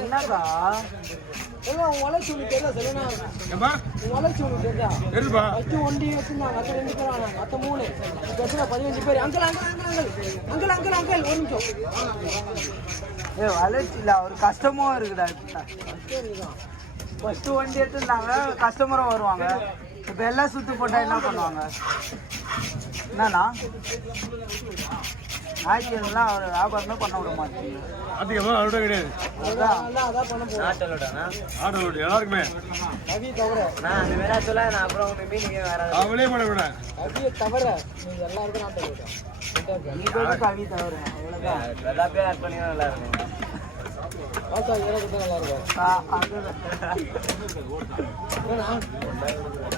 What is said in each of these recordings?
என்னக்கா உழைச்சி ஒன்று தெரியல சொல்லுண்ணா உழைச்சி ஒன்று தெரிஞ்சா ஃபஸ்ட்டு ஒண்டி வச்சுருந்தாங்க மற்ற 2 பேர் ஆனாங்க மற்ற 3 பிரச்சனை 15 பேர் அங்கிள் அங்கிள் அங்கிள் அங்கிள் ஒரு நிமிஷம் வளர்ச்சி இல்லை அவர் கஷ்டமும் இருக்குதா ஃபஸ்ட்டு வண்டி எடுத்துருந்தாங்க கஸ்டமரும் வருவாங்க இப்போ எல்லாம் சுற்று போட்டால் என்ன பண்ணுவாங்க என்னண்ணா ஞாயிற்றுலாம் அவர் வியாபாரமே பண்ண விட மாட்டீங்க அதிகமாக அவரோட கிடையாது எல்லாருக்குமே அவளே பண்ணக்கூடாது கவியை தவிர நீங்க எல்லாருக்கும் நாட்டை விட கவி தவிர நல்லா இருக்கும்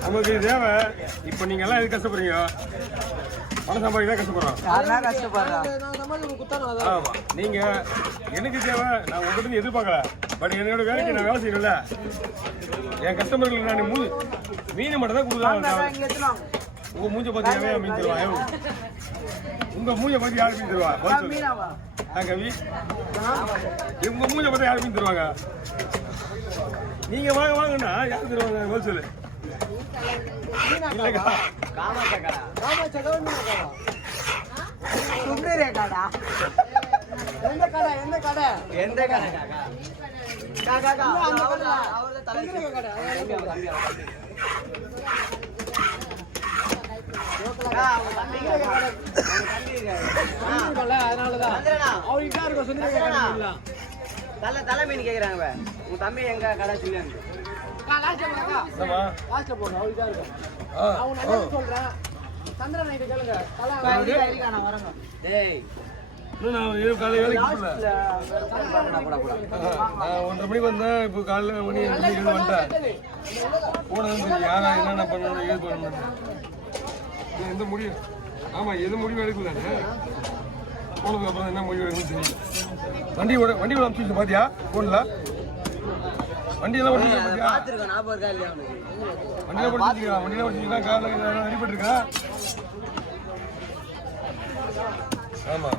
நமக்கு தேவை இப்ப நீங்க எல்லாம் எது கஷ்டப்படுறீங்க பணம் சம்பாதிக்க கஷ்டப்படுறோம் ஆமா நீங்க எனக்கு தேவை நான் உங்ககிட்ட எதிர்பார்க்கல பட் என்னோட வேலைக்கு நான் வேலை செய்யணும்ல என் கஸ்டமர்களுக்கு நான் மீன் மட்டும் தான் கொடுக்கலாம் உங்க மூஞ்ச பத்தி மீன் தருவா உங்க மூஞ்ச பத்தி யாரு மீன் தருவா கவி உங்க மூஞ்ச பத்தி யாரு மீன் தருவாங்க நீங்க வாங்கன்னா யாரு தருவாங்க ஹோல்சேல் தலை மீன் கேக்குறாங்க உங்க தம்பி எங்க கடை சொல்லி சொல்றேன் சந்திரன் நைட்டு கேளுங்க 1:30 மணிக்கு வந்தேன் இப்போ காலைல மணி 7 வந்துட்டேன் போனது யாரா என்னென்ன பண்ணணும் ஏது பண்ணணும் எந்த முடிவு ஆமா எது முடிவு எடுக்கலான்னு போனதுக்கு அப்புறம் என்ன முடிவு எடுக்கணும்னு தெரியல வண்டி அனுப்பிச்சு பாத்தியா போன்ல வண்டியெல்லாம் ஓடிச்சு பாத்தியா வண்டியெல்லாம் ஓடிச்சிருக்கா வண்டியெல்லாம் ஓடிச்சிருக்கா காரில் அடிபட்டுருக்கா ஆமா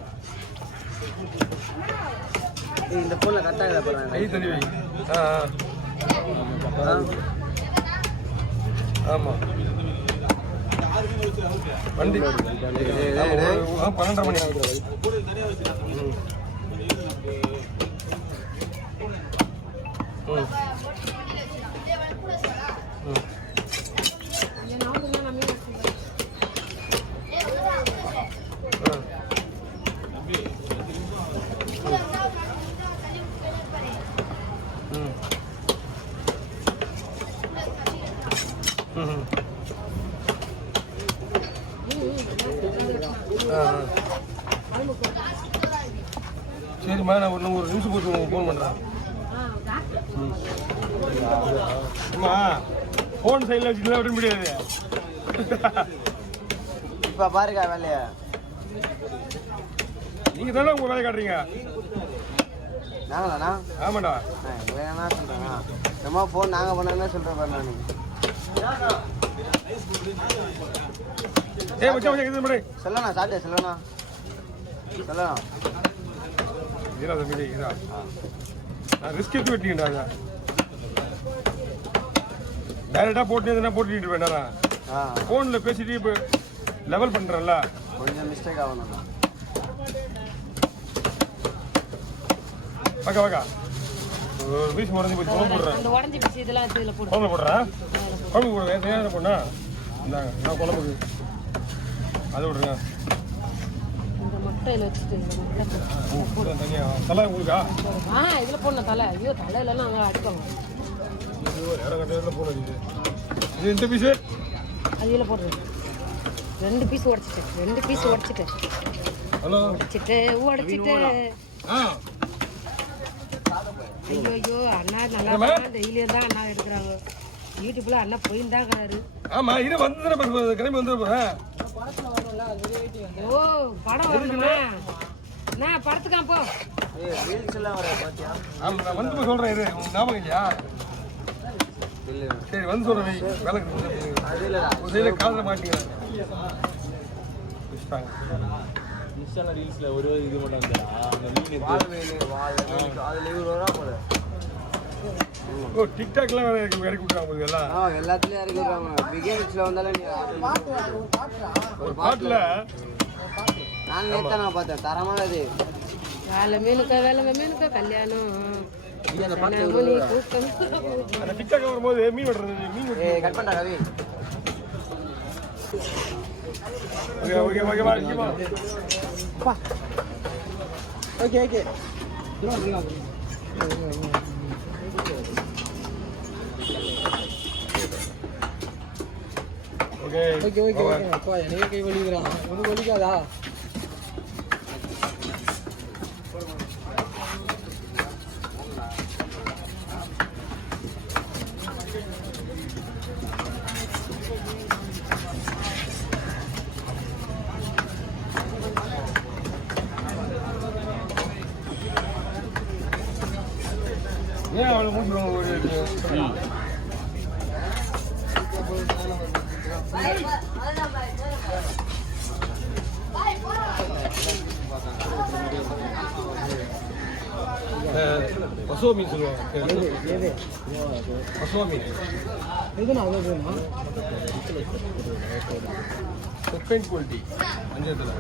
இந்த போன்ல கரெக்டாக போறாங்க கை தள்ளி வை ஆமா வண்டி 12:30 மணி சரிம்மா நான் ஒரு நிமிஷம் போட்டு உங்களுக்கு ஃபோன் பண்ணுறேன் அம்மா ஃபோன் சைடில் வச்சுக்கலாம் விட முடியாது இப்போ பாருங்க வேலையா நீங்கள் தானே உங்கள் வேலை காட்டுறீங்க நாங்களாண்ணா ஆமாண்டா என்ன சொல்கிறேண்ணா சும்மா ஃபோன் நாங்கள் பண்ணாலே சொல்கிறேன் பாரு ஏய் மச்சான் இது பண்ணு சொல்லண்ணா சாப்பிட்டே சொல்லண்ணா சொல்லலாம் இரா தம்பி இரா நான் ரிஸ்க் எடுத்து வெட்டிங்கடா டைரக்டா போட்டுட்டு வேண்டாண்ணா ஃபோனில் பேசிட்டு இப்போ லெவல் பண்ணுறேன்ல கொஞ்சம் மிஸ்டேக் ஆகணும்ண்ணா வாக்கா ஒரு பீஸ் உடஞ்சி போய் ஃபோன் போடுறேன் அந்த உடஞ்சி பீஸ் இதெல்லாம் இதில் போடு ஃபோனில் போடுறேன் குழம்பு போடுவேன் தேவையான பொண்ணா இந்தாங்க நான் குழம்புக்கு அதை விடுங்க இந்த முட்டையில் வச்சுட்டு தனியாக தலை உங்களுக்கா இதில் போடணும் தலை ஐயோ தலை இல்லைன்னா அங்கே அடிப்பாங்க இடம் கட்டையில் போட இது இந்த பீஸு அது இதில் போடுறது 2 பீஸ் உடச்சிட்டு ஹலோ உடச்சிட்டு ஐயோ அண்ணா நல்லா டெய்லியும் தான் அண்ணா எடுக்கிறாங்க யூடியூப்ல அண்ணா போயின்னு தான் இருக்காரு ஆமா இது வந்து கிளம்பி வந்து போறேன் ஓ படம் வரணுமா நான் படத்துக்கா போ ஆமா நான் வந்து சொல்றேன் இது உங்களுக்கு ஞாபகம் இல்லையா சரி வந்து சொல்றேன் வேலை காதில் மாட்டீங்க இன்ஸ்டால ரீல்ஸ்ல ஒரு இது மட்டும் அந்த மீன் அதுல 20 ரூபா போல. ஓ டிக்டாக்லாம் இறக்கி விட்டுறாங்க எல்லாம். எல்லாத்துலயும் இறக்கி விடுறாங்க. பிகினர்ஸ்ல வந்தாலும் ஒரு பாட்டுல நான் நேத்தா நான் பார்த்தேன் தரமானது. வேலை மீனுக்கா கல்யாணம் கூட்டம். அந்த டிக்டாக் வரும்போது மீன் வெட்டுறது மீன் கட் பண்ணா ரவி. ஓகே ஓகே ஓகே வா okay okay okay okay okay அப்பா எனக்கு கை வலிக்கிறான். உனக்கு வலிக்காதா? ஏன் அவளை மூச்சுருவாங்க ஒரு பசுவ மீன் சொல்லுவாங்க. பசுவ மீன் எதுனா அதுனா செகண்ட் குவாலிட்டி அஞ்சத்துல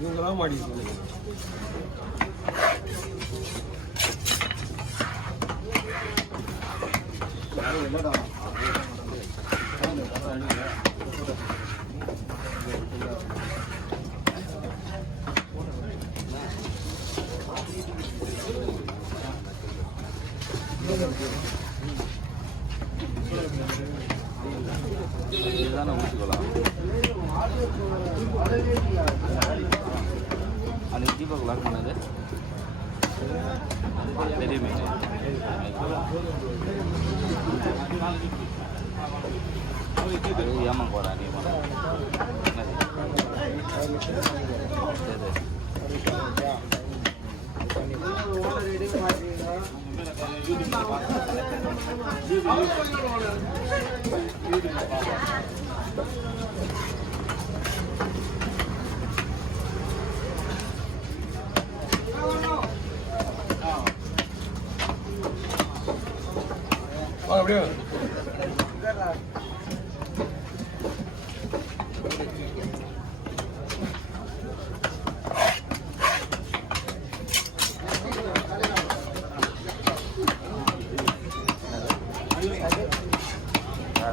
இவங்களாம் மாடி இதுதானே ஊற்றிக்கலாம். அந்த தீபக் லாக் பண்ணது பெரிய மீன் ஏமாங்க போடா நீ அப்படியே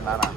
நானா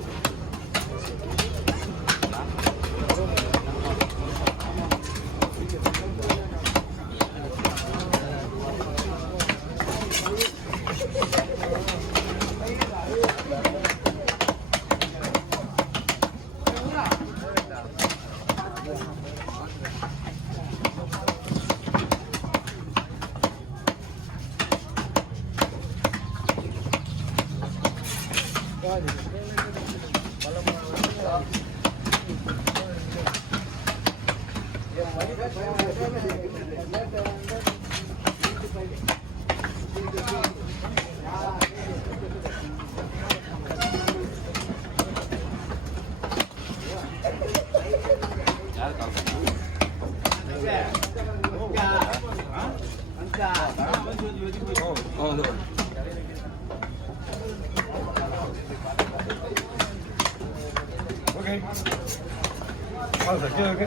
ஓகே ஓகே ஓகே